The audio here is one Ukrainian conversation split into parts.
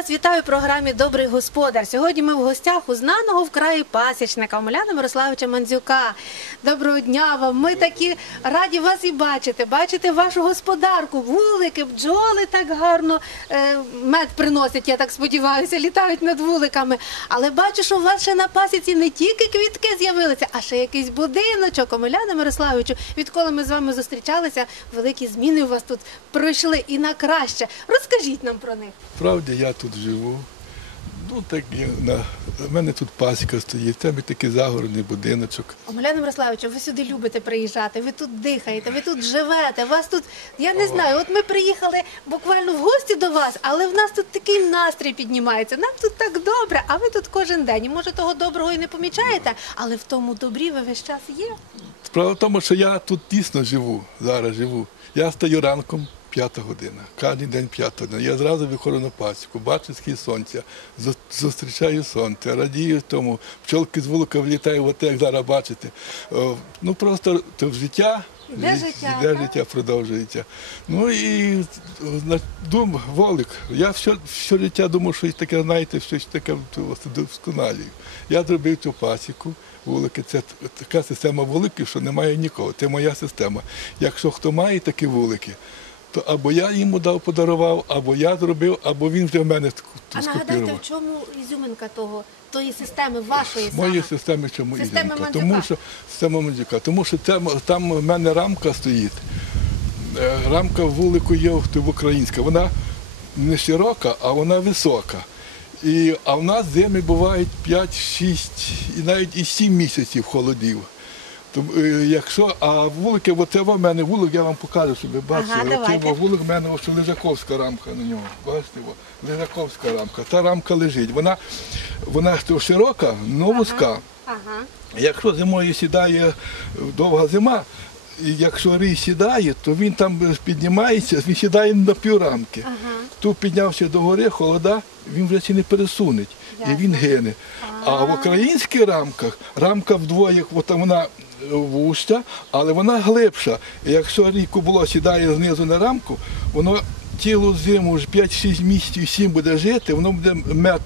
вас вітаю в програмі Добрий господар. Сьогодні ми в гостях у знаного в краї пасічника Омеляна Мирославича Мандзюка. Доброго дня вам. Ми такі раді вас і бачити. Бачити вашу господарку, вулики, бджоли так гарно е, мед приносять, я так сподіваюся, літають над вуликами. Але бачу, що у вас ще на пасіці не тільки квітки з'явилися, а ще якийсь будиночок. Омеляна Мирославичу, відколи ми з вами зустрічалися, великі зміни у вас тут пройшли і на краще. Розкажіть нам про них. Справді я тут живу. Ну, так, я, на, в мене тут пасіка стоїть, там і такий загородний будиночок. Омеляна Мирославовичу, ви сюди любите приїжджати, ви тут дихаєте, ви тут живете, вас тут, я не знаю, от ми приїхали буквально в гості до вас, але в нас тут такий настрій піднімається. Нам тут так добре, а ви тут кожен день. І може того доброго і не помічаєте, але в тому добрі ви весь час є. Справа в тому, що я тут дійсно живу, зараз живу. Я стаю ранком, п'ята година, кожен день п'ята година. Я зразу виходжу на пасіку, бачу схід сонця, зустрічаю сонце, радію тому, пчолки з вулика влітають, от як зараз бачите. Ну просто то життя. Іде життя, іде життя продовжується. Ну і дум, волик. Я все, все життя думав, що таке, знаєте, щось таке вдосконалюю. Я зробив цю пасіку. Вулики це така система вуликів, що немає нікого. Це моя система. Якщо хто має такі вулики, то або я йому дав, подарував, або я зробив, або він вже в мене А нагадайте, скопірував. в чому ізюминка того, тої системи вашої В моїй саме? системі чому Система ізюминка? Мандзюка. Тому що система Мандзюка. Тому що там, там в мене рамка стоїть. Е, Рамка вулику є в- в українська. Вона не широка, а вона висока. І, а в нас зими бувають 5, 6 і навіть і 7 місяців холодів. Е, якщо, а вулики, оце в мене вулик, я вам покажу, щоб ви бачили. Ага, Оце вулик в мене ось лежаковська рамка на нього. Бачите, лежаковська рамка. Та рамка лежить. Вона, вона широка, але вузька. Ага. Якщо зимою сідає довга зима, і якщо рій сідає, то він там піднімається, він сідає на піврамки. Тут піднявся до гори, холода, він вже ці не пересунеть. І він гине. А в українських рамках рамка вдвоє, от там вона вужча, але вона глибша. Якщо ріку було сідає знизу на рамку, воно цілу зиму ж 5-6 місяців 7 буде жити, воно буде мед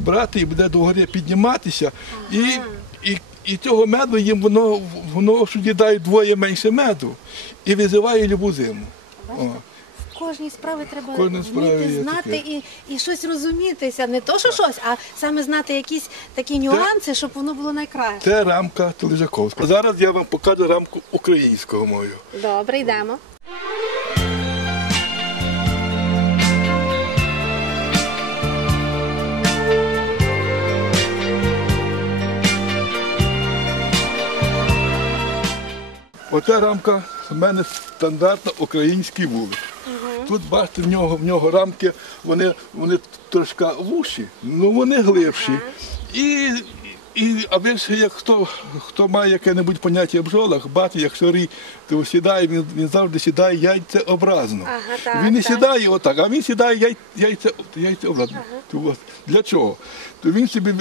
брати і буде до гори підніматися. І, і, і цього меду їм воно, воно що двоє менше меду і визиває любу зиму. О. Кожній справі треба вміти є знати таке. і, і щось розумітися. Не то, що щось, а саме знати якісь такі нюанси, щоб воно було найкраще. Це рамка Тележаковська. Зараз я вам покажу рамку українського мою. Добре, йдемо. Оця рамка в мене стандартно український вулик. Тут бачите, в нього в нього рамки, вони, вони трошки вущі, ну вони глибші. І, і а ви ж, як хто, хто має яке-небудь поняття в бджолах, бачите, якщо рій то сідає, він, він завжди сідає яйцеобразно. Ага, так, він не так. сідає отак, а він сідає яй, яйце, яйцеобразно. То, от, для чого? То він собі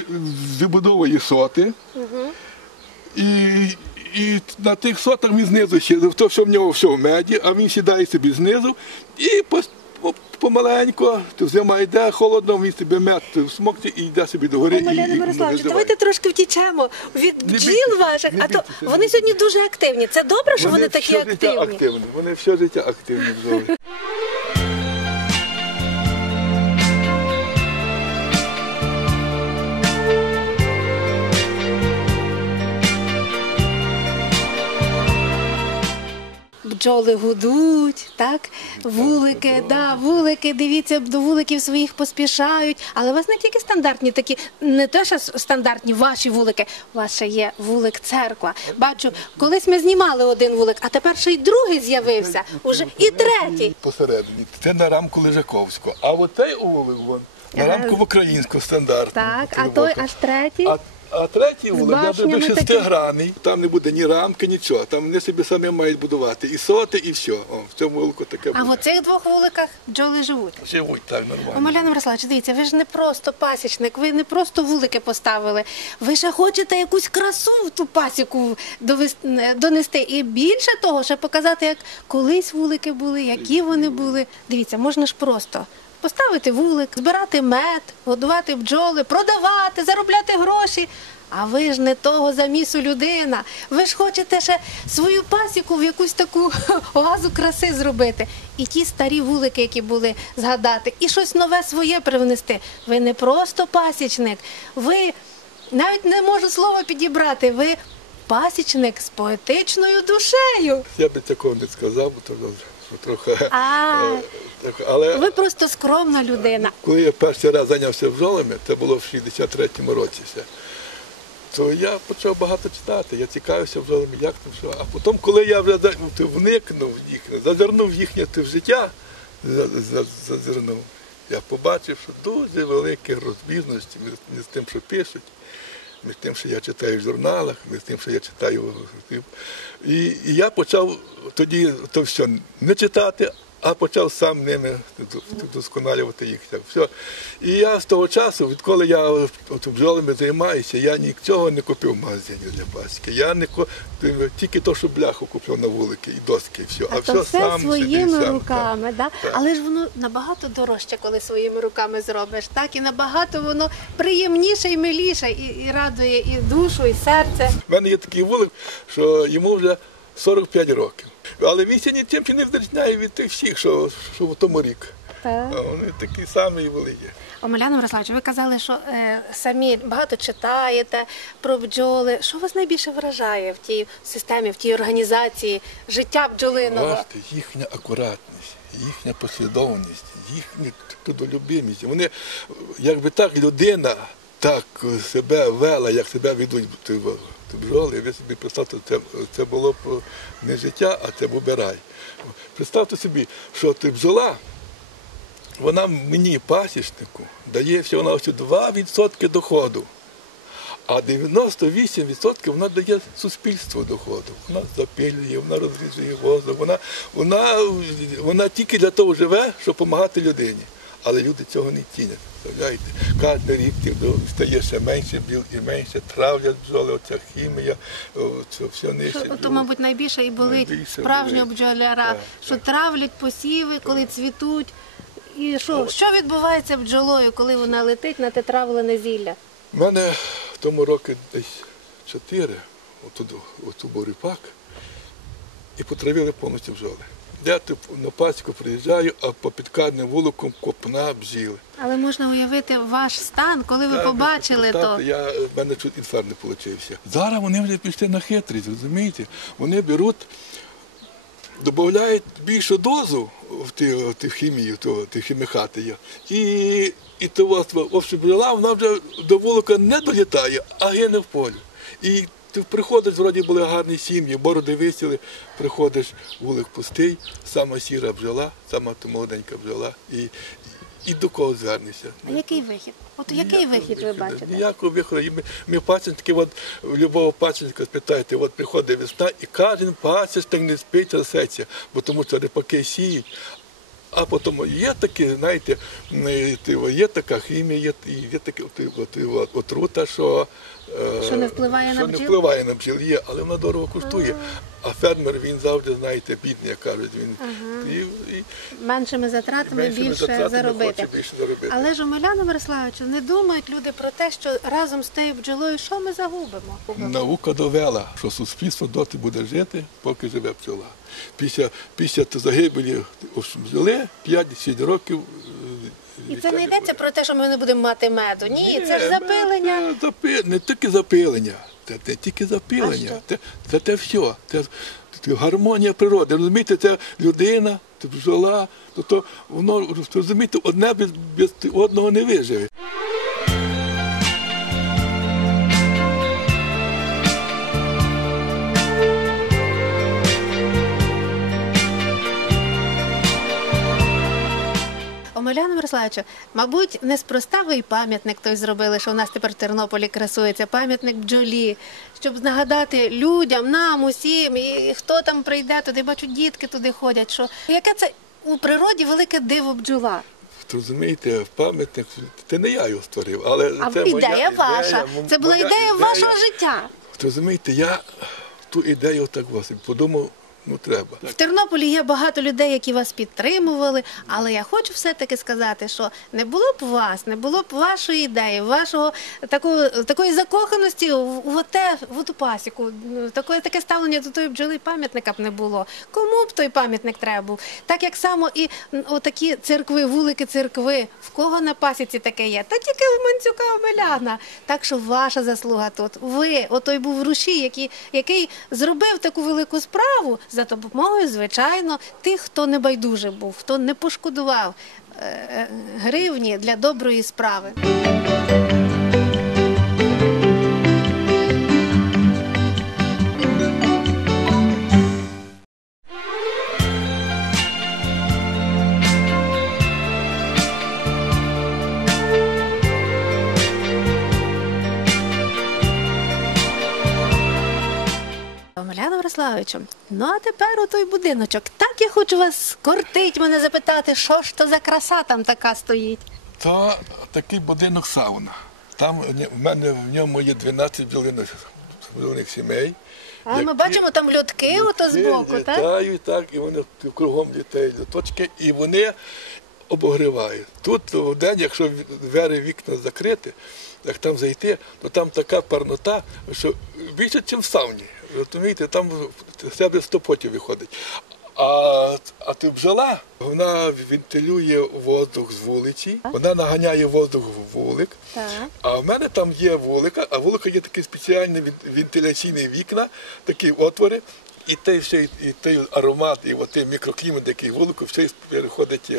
вибудовує соти. І, і на тих сотах він знизу сідав, то що в нього все в меді, а він сідає собі знизу і пос- по- помаленьку, то зима йде, холодно, він собі мед смокче і йде собі до гори. і, Омеляна Мирославович, давайте трошки втічемо від Не бджіл ваших, а то вони сьогодні дуже активні. Це добре, що вони, такі все життя активні. активні. Вони все життя активні бджоли. Бджоли гудуть, так? Вулики, да, вулики, дивіться, до вуликів своїх поспішають. Але у вас не тільки стандартні такі, не те, що стандартні ваші вулики, у вас ще є вулик церква. Бачу, колись ми знімали один вулик, а тепер ще й другий з'явився, уже і третій. Посередині. Це на рамку Лежаковського. А от цей вулик, вон, на Ага. рамку українського стандарту. Так, а той аж третій. А, а третій вулик такими. шестигранний. Там не буде ні рамки, нічого. Там вони собі самі мають будувати і соти, і все. О, в цьому вулику таке А в цих двох вуликах бджоли живуть. Живуть так нормально. Омеляна Мирославович, дивіться, ви ж не просто пасічник, ви не просто вулики поставили. Ви ще хочете якусь красу в ту пасіку довес- донести. І більше того, ще показати, як колись вулики були, які вони були. Дивіться, можна ж просто поставити вулик, збирати мед, годувати бджоли, продавати, заробляти гроші. А ви ж не того замісу людина. Ви ж хочете ще свою пасіку в якусь таку оазу краси зробити. І ті старі вулики, які були, згадати, і щось нове своє привнести. Ви не просто пасічник, ви навіть не можу слова підібрати. Ви пасічник з поетичною душею. Я би такого не сказав, бо то що трохи. А. е, Але Ви просто скромна людина. коли я перший раз зайнявся бджолами, це було в 63-му році ще, то я почав багато читати, я цікавився бджолами, як там що. А потім, коли я вже вникнув в їхнє, зазирнув їхнє в життя, за- за- зазирнув, я побачив, що дуже великі розбіжності між тим, що пишуть, між тим, що я читаю в журналах, між тим, що я читаю. І, і я почав тоді то все не читати, а почав сам ними вдосконалювати їх. Так, все. І я з того часу, відколи я от, бджолами займаюся, я нічого не купив в магазині для пасіки. Я не тільки то, що бляху купив на вулики і доски, і все. А, А, все, все сам своїми сам, руками, да? так. але ж воно набагато дорожче, коли своїми руками зробиш, так і набагато воно приємніше і миліше, і, і радує і душу, і серце. У мене є такий вулик, що йому вже 45 років. Але він нічим не відрізняє від тих всіх, що, що в тому рік. Так. Вони такі самі і були є. Омеляна Мирославович, ви казали, що е, самі багато читаєте про бджоли. Що вас найбільше вражає в тій системі, в тій організації життя бджолиного? Бачите, їхня акуратність, їхня послідовність, їхня трудолюбимість. Вони, якби так людина так себе вела, як себе ведуть бджоли, ви собі представте, це, це було б не життя, а це був би рай. Представте собі, що ти бджола, вона мені, пасічнику, дає всього на 2% доходу. А 98% вона дає суспільству доходу. Вона запилює, вона розрізує воздух, вона, вона, вона тільки для того живе, щоб допомагати людині. Але люди цього не цінять. Кожен рік стає ще менше біл і менше, травлять бджоли, оця хімія, це все нижче. Що, то, мабуть, найбільше і болить Найбільше справжнього болить. бджоляра, Так, що травлять посіви, коли цвітуть. І що, що відбувається бджолою, коли вона летить на те травлене зілля? У мене в тому році десь чотири, отут, оту боріпак, і потравили повністю бджоли. Тут на пасіку приїжджаю, а по підкарним вуликом копна бджіли. Але можна уявити ваш стан, коли ви Я, побачили то. Я, в мене чуть інфаркт не вийшов. Зараз вони вже пішли на хитрість, розумієте? Вони беруть, додають більшу дозу в ті, в ті хімію, то, ті хімікати є. І, і то вас, в общем, вона вже до вулика не долітає, а гине в полі. І ти приходиш, вроді були гарні сім'ї, бороди висіли, приходиш, вулик пустий, сама сіра бджола, сама то молоденька бджола. І, і до кого звернешся? А який вихід? От який Ніякого вихід ви бачите? Ніякого виходу. І Ми, ми пасічники, от любого пасічника спитаєте, от приходить весна, і кожен пасічник не спить трясеться, бо тому що ріпаки сіють. А потім є такі, знаєте, є така хімія, є, є от- отрута, що, е, Що не впливає на бджіл? не впливає на бджіл, є, але вона дорого коштує. А фермер він завжди, знаєте, бідний, як кажуть, він і, і, Меншими затратами меншими більше затратами заробити. хоче більше заробити. Але ж Омеляна Мирославовичу, не думають люди про те, що разом з тією бджолою що ми загубимо? Наука довела, що суспільство доти буде жити, поки живе бджола. Після, після загибелі бджоли 5-6 років. е, І це не йдеться про те, що ми не будемо мати меду. Ні, це ж Ні, запилення. Це запи- Не тільки запилення, це це тільки запілення, це. Це, це все. Це, це гармонія природи. Розумієте, це людина, це бджола, то, то воно розумієте, одне без, без одного не виживе. Омеляна Мирославовичу, мабуть, неспроста ви і пам'ятник той зробили, що у нас тепер в Тернополі красується, пам'ятник бджолі, щоб нагадати людям, нам, усім, і хто там прийде туди, бачу, дітки туди ходять. Що яке це у природі велике диво бджола? Розумієте, пам'ятник, це не я його створив, але А це ідея моя ваша. м- Це була моя ідея вашого життя. Розумієте, я ту ідею так вас подумав, Ну треба. В Тернополі є багато людей, які вас підтримували, але я хочу все-таки сказати, що не було б вас, не було б вашої ідеї, вашого такого, такої закоханості в, в, те, в ту пасіку, такої, таке ставлення до тої бджоли пам'ятника б не було. Кому б той пам'ятник треба був? Так як само і отакі церкви, вулики церкви, в кого на пасіці таке є? Та тільки в Манцюка Омеляна. Так що ваша заслуга тут. Ви, отой був рушій, який, який зробив таку велику справу за допомогою, звичайно, тих, хто не байдуже був, хто не пошкодував е, е, гривні для доброї справи. Омеляна ну а тепер у той будиночок. Так я хочу вас скортить мене запитати, що ж то за краса там така стоїть. То такий будинок сауна. Там в мене в ньому є 12 бджолиних, бджолиних сімей. А ми бачимо там льотки ото збоку, так? Літають, так, і вони кругом літають літочки, і вони обогрівають. Тут в день, якщо двері вікна закрити, як там зайти, то там така парнота, що більше, ніж в сауні. Розумієте, там себе 100 потів виходить. А, а ти бджола, вона вентилює воздух з вулиці, вона наганяє воздух в вулик. Так. А в мене там є вулика, а вулика є такі спеціальні вентиляційні вікна, такі отвори, і той, все, і той аромат, і от той мікроклімат, який вулику, все переходить. е,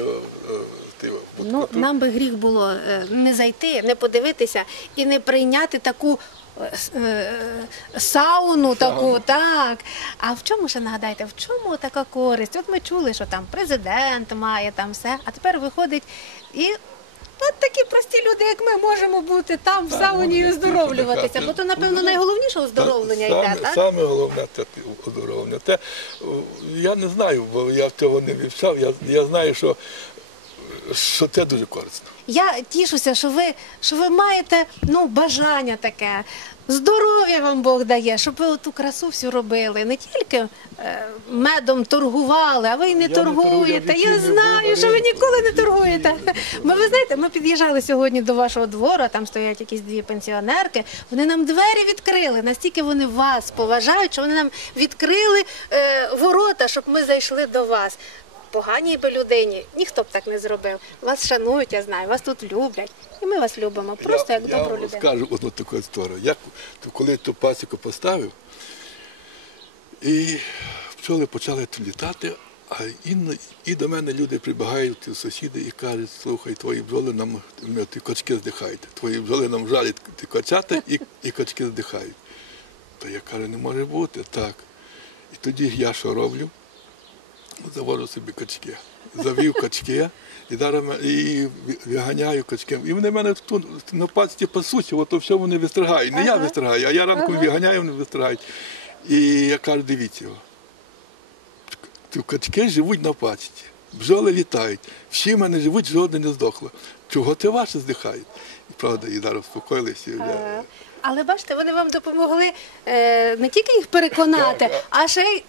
е, Ну, нам би гріх було е, не зайти, не подивитися і не прийняти таку сауну, таку, так. А в чому ще нагадайте, в чому така користь? От ми чули, що там президент має там все, а тепер виходить і. От такі прості люди, як ми, можемо бути там в сауні і оздоровлюватися. Бо то, напевно, найголовніше оздоровлення йде, так? Саме головне те оздоровлення. Те, я не знаю, бо я цього не вивчав. Я, я знаю, що, що це дуже корисно. Я тішуся, що ви, що ви маєте ну, бажання таке. Здоров'я вам Бог дає, щоб ви ту красу всю робили. Не тільки е, медом торгували, а ви й не Я не торгую, торгуєте. я Я знаю, що ви ніколи не торгуєте. Ми ви знаєте, ми під'їжджали сьогодні до вашого двору, там стоять якісь дві пенсіонерки. Вони нам двері відкрили. Настільки вони вас поважають, що вони нам відкрили е, ворота, щоб ми зайшли до вас. Поганій би людині ніхто б так не зробив. Вас шанують, я знаю, вас тут люблять. І ми вас любимо. Просто я, як я добру вам людину. скажу одну таку історію. Я коли ту пасіку поставив, і пчоли почали тут літати, а і, і до мене люди прибігають, сусіди, і кажуть, слухай, твої бджоли нам ті качки здихають. Твої бджоли нам жалять ті качата і, і качки здихають. То я кажу, не може бути так. І тоді я що роблю? Завожу собі качки. Завів качки і зараз і виганяю качки. І вони в мене тут на пасті пасуться, от то все вони вистригають. Не я вистригаю, а я ранком Ага. виганяю, вони вистригають. І я кажу, дивіться. Качки живуть на пасіці, бджоли літають. Всі в мене живуть, жодне не здохло. Чого ти ваші здихають? І правда, і зараз успокоїлися. я- Але бачите, вони вам допомогли е, не тільки їх переконати, а ще й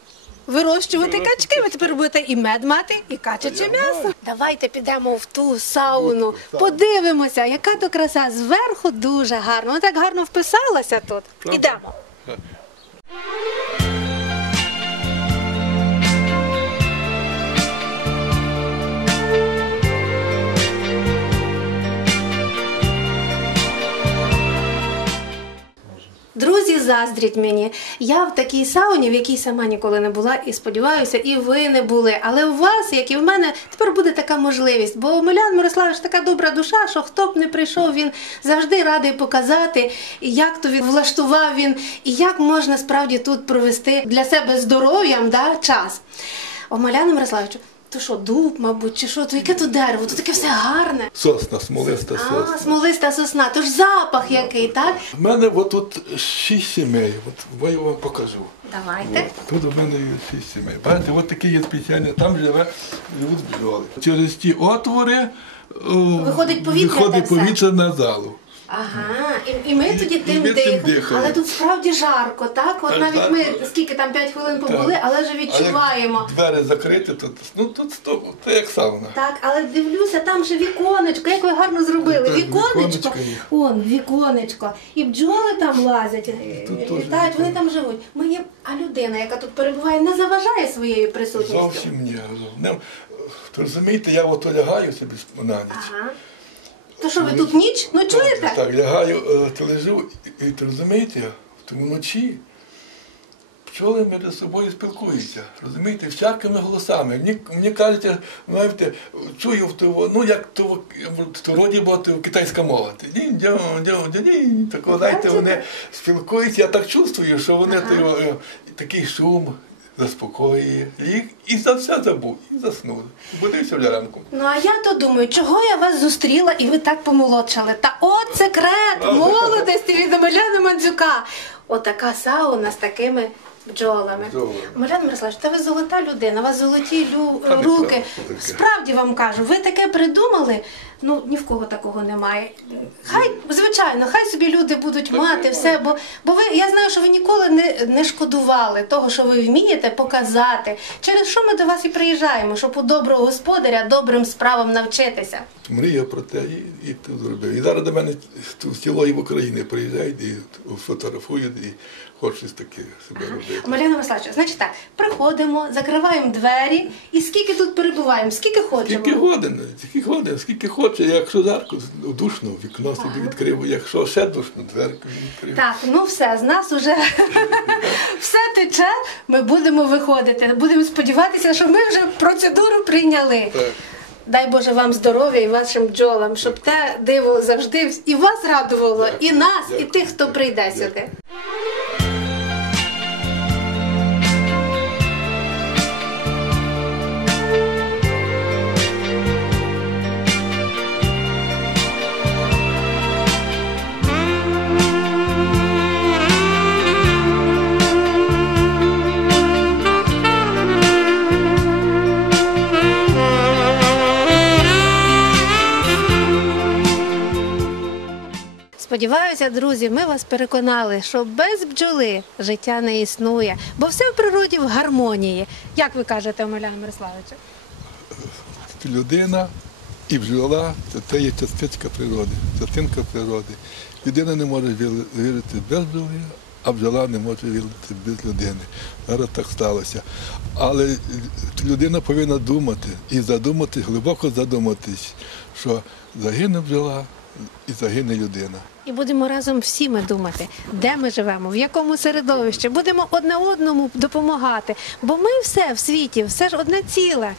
вирощувати качки. Ви тепер будете і мед мати, і качаче м'ясо. Давайте підемо в ту сауну, подивимося, яка то краса. Зверху дуже гарно. Вона так гарно вписалася тут. Правда? Ідемо. Друзі, заздріть мені. Я в такій сауні, в якій сама ніколи не була, і сподіваюся, і ви не були. Але у вас, як і в мене, тепер буде така можливість. Бо Омелян Мирославович така добра душа, що хто б не прийшов, він завжди радий показати, як то він влаштував він, і як можна справді тут провести для себе здоров'ям да, час. Омеляну Мирославовичу, то що, дуб, мабуть, чи що, то яке то дерево? То таке все гарне. Сосна, смолиста А, сосна. смолиста сосна, то ж запах який, так? У мене отут шість сімей, от я вам покажу. Давайте. От, Тут у мене є шість сімей. Бачите, от такі є спеціальні, там живе, живуть бджоли. Через ті отвори о, Виходить повітря виходить повітря на залу. Ага, і, і ми тоді тим ми тим дихаємо. дихаємо. Але тут справді жарко, так? От Так, навіть ми жарко. скільки там 5 хвилин побули, Так. але вже А як відчуваємо. Двері закриті, то ну тут стоп, це як сауна. Так, але дивлюся, там ще віконечко, як ви гарно зробили. Так, Віконечко, віконечко є. он, віконечко. І бджоли там лазять, е, Тут теж літають, вони віконечко. там живуть. Ми є, а людина, яка тут перебуває, не заважає своєю присутністю. Зовсім ні. Не, розумієте, я от лягаю собі на ніч. Ага. То що ви тут ніч ночуєте? Так, так лягаю, е, то лежу, і, то розумієте, тому вночі пчоли між собою спілкуються, розумієте, всякими голосами. Мені, мені кажуть, знаєте, чую в того, ну як то, в- то роді була то китайська мова. Такого, знаєте, вони спілкуються, я так чувствую, що вони Ага. то, е, такий шум заспокоює їх і за все забув, і заснув. Будився вже ранку. Ну а я то думаю, чого я вас зустріла і ви так помолодшали. Та от секрет молодості від Омеляна Мандзюка. Отака сауна з такими бджолами. Омелян Мирославович, та ви золота людина, у вас золоті лю... Руки. Справді вам кажу, ви таке придумали. Ну ні в кого такого немає. Хай, звичайно, хай собі люди будуть мати все, бо, бо ви я знаю, що ви ніколи не, не шкодували того, що ви вмієте показати. Через що ми до вас і приїжджаємо, щоб у доброго господаря добрим справам навчитися. Мрія про те і, і то зробив. І зараз до мене з цілої в Україні приїжджають і фотографують і хочуть таке себе робити. Мар'яна Васильовича, значить так, приходимо, закриваємо двері і скільки тут перебуваємо, скільки хочемо. Скільки годин, скільки годин, скільки хоче, якщо жарко, душно, вікно собі відкрив, якщо ще душно, дверку відкрив. Так, ну все, з нас уже все тече. Ми будемо виходити. Будемо сподіватися, що ми вже процедуру прийняли. Так. Дай Боже вам здоров'я і вашим бджолам, щоб те диво завжди і вас радувало, і нас, і тих, хто прийде сюди. Сподіваюся, друзі, ми вас переконали, що без бджоли життя не існує, бо все в природі в гармонії. Як ви кажете, Омеляна Мирославовичу? Людина і бджола це, є частичка природи, частинка природи. Людина не може вірити без бджоли, а бджола не може вірити без людини. Зараз так сталося. Але людина повинна думати і задуматись, глибоко задуматись, що загине бджола і загине людина. І будемо разом всі ми думати, де ми живемо, в якому середовищі, будемо одне одному допомагати. Бо ми все в світі, все ж одне ціле.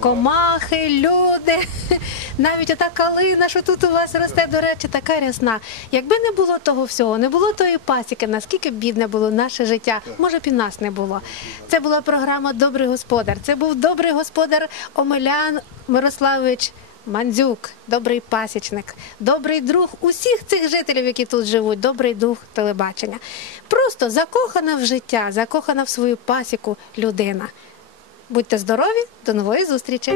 Комахи, люди, навіть ота калина, що тут у вас росте, до речі, така рясна. Якби не було того всього, не було тої пасіки, наскільки б бідне було наше життя, може б і нас не було. Це була програма Добрий господар. Це був добрий господар Омелян Мирославович. Мандзюк, добрий пасічник, добрий друг усіх цих жителів, які тут живуть, добрий друг телебачення. Просто закохана в життя, закохана в свою пасіку людина. Будьте здорові, до нової зустрічі!